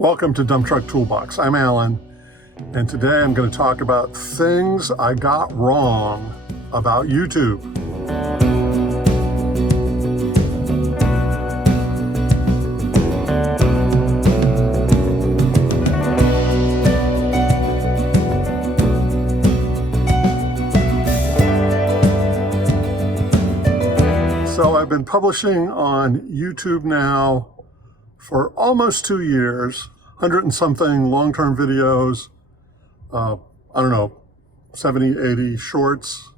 Welcome to Dump Truck Toolbox. I'm Alan, and today I'm going to talk about things I got wrong about YouTube. So I've been publishing on YouTube now for almost 2 years, 100 and something long-term videos, I don't know, 70, 80 shorts,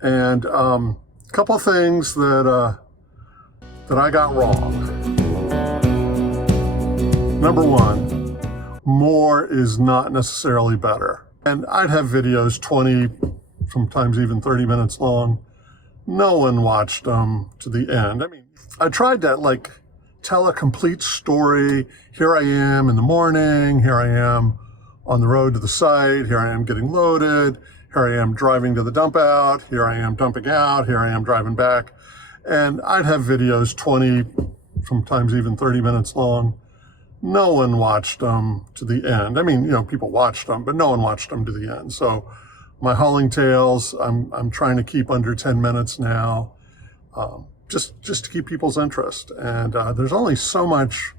and a couple of things that I got wrong. Number one, more is not necessarily better. And I'd have videos 20, sometimes even 30 minutes long. No one watched them to the end. I mean, I tried to tell a complete story. Here I am in the morning. Here I am on the road to the site. Here I am getting loaded. Here I am driving to the dump out. Here I am dumping out. Here I am driving back. And I'd have videos 20, sometimes even 30 minutes long. No one watched them to the end. I mean, people watched them, but no one watched them to the end. So my hauling tales, I'm trying to keep under 10 minutes now. Just to keep people's interest. And there's only so much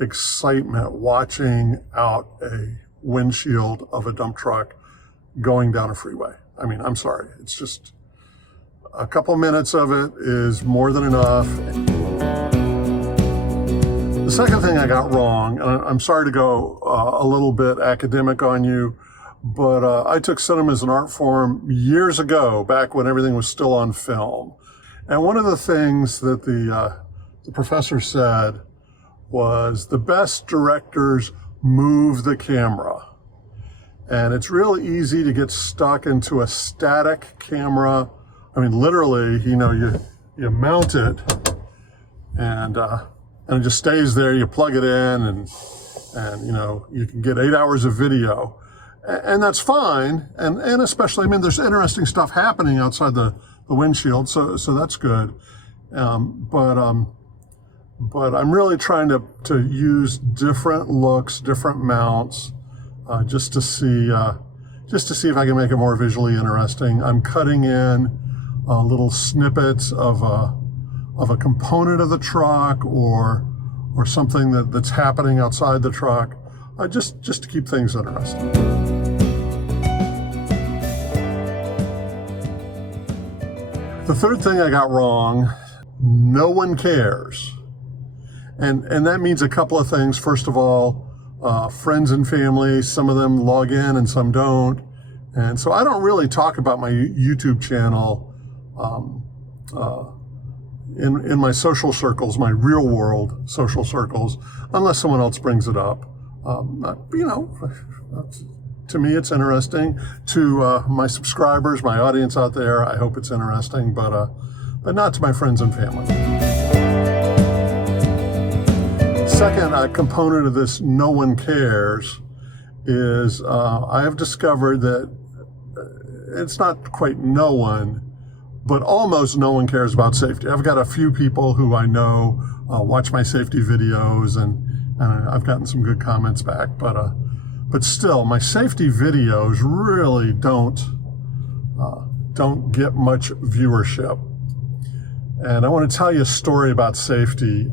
excitement watching out a windshield of a dump truck going down a freeway. I mean, I'm sorry. It's just a couple minutes of it is more than enough. The second thing I got wrong, and I'm sorry to go a little bit academic on you, but I took cinema as an art form years ago, back when everything was still on film. And one of the things that the professor said was the best directors move the camera. And it's really easy to get stuck into a static camera. I mean, literally, you mount it and it just stays there. You plug it in and you can get 8 hours of video. And that's fine. And especially, I mean, there's interesting stuff happening outside the windshield, so that's good. But I'm really trying to use different looks, different mounts, just to see if I can make it more visually interesting. I'm cutting in little snippets of a component of the truck or something that's happening outside the truck, just to keep things interesting. The third thing I got wrong, no one cares. And that means a couple of things. First of all, friends and family, some of them log in and some don't. And so I don't really talk about my YouTube channel in my social circles, my real world social circles, unless someone else brings it up. To me, it's interesting. To my subscribers, my audience out there, I hope it's interesting, but not to my friends and family. Second component of this no one cares is I have discovered that it's not quite no one, but almost no one cares about safety. I've got a few people who I know watch my safety videos, and I've gotten some good comments back, but still, my safety videos really don't get much viewership. And I want to tell you a story about safety.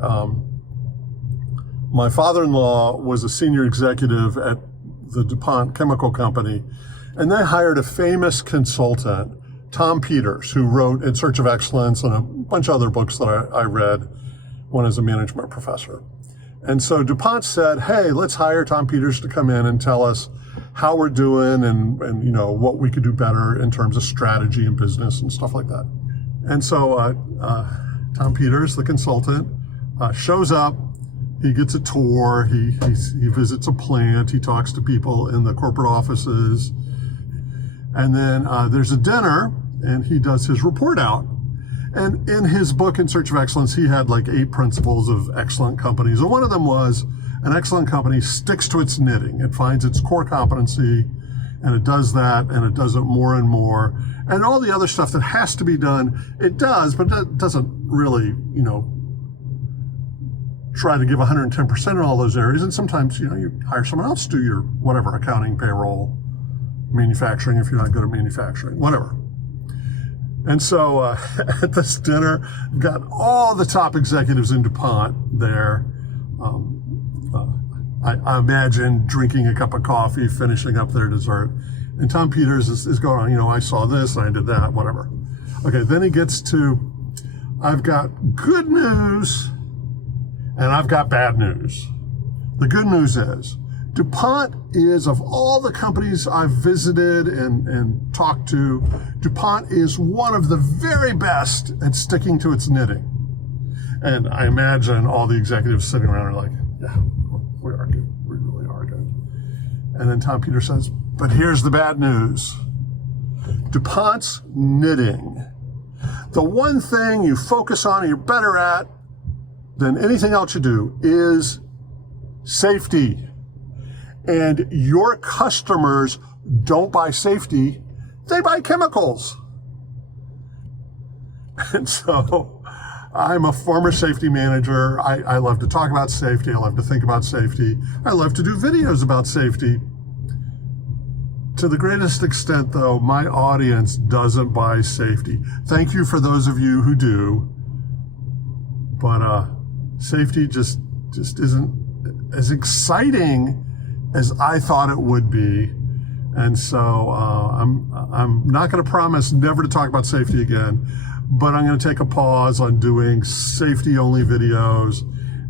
My father-in-law was a senior executive at the DuPont Chemical Company, and they hired a famous consultant, Tom Peters, who wrote In Search of Excellence and a bunch of other books that I read, one as a management professor. And so DuPont said, hey, let's hire Tom Peters to come in and tell us how we're doing and what we could do better in terms of strategy and business and stuff like that. And so Tom Peters, the consultant, shows up. He gets a tour. He visits a plant. He talks to people in the corporate offices. And then there's a dinner, and he does his report out. And in his book, In Search of Excellence, he had 8 principles of excellent companies. And one of them was an excellent company sticks to its knitting. It finds its core competency, and it does that, and it does it more and more. And all the other stuff that has to be done, it does, but it doesn't really, try to give 110% in all those areas. And sometimes, you hire someone else to do your whatever, accounting, payroll, manufacturing, if you're not good at manufacturing, whatever. And so at this dinner, I've got all the top executives in DuPont there. I imagine drinking a cup of coffee, finishing up their dessert. And Tom Peters is going on, I saw this, and I did that, whatever. Okay, then he gets to, I've got good news and I've got bad news. The good news is, DuPont is, of all the companies I've visited and talked to, DuPont is one of the very best at sticking to its knitting. And I imagine all the executives sitting around are like, yeah, we are good. We really are good. And then Tom Peters says, but here's the bad news. DuPont's knitting. The one thing you focus on and you're better at than anything else you do is safety. And your customers don't buy safety, they buy chemicals. And so I'm a former safety manager. I love to talk about safety. I love to think about safety. I love to do videos about safety. To the greatest extent, though, my audience doesn't buy safety. Thank you for those of you who do. But safety just isn't as exciting as I thought it would be. And so I'm not going to promise never to talk about safety again, but I'm going to take a pause on doing safety-only videos.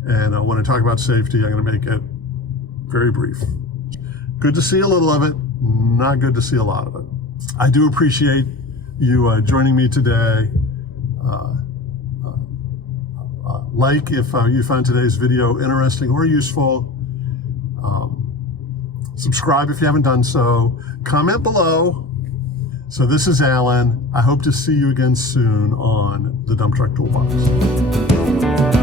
And when I talk about safety, I'm going to make it very brief. Good to see a little of it, not good to see a lot of it. I do appreciate you joining me today. Like if you found today's video interesting or useful. Subscribe if you haven't done so. Comment below. So this is Alan. I hope to see you again soon on the Dump Truck Toolbox.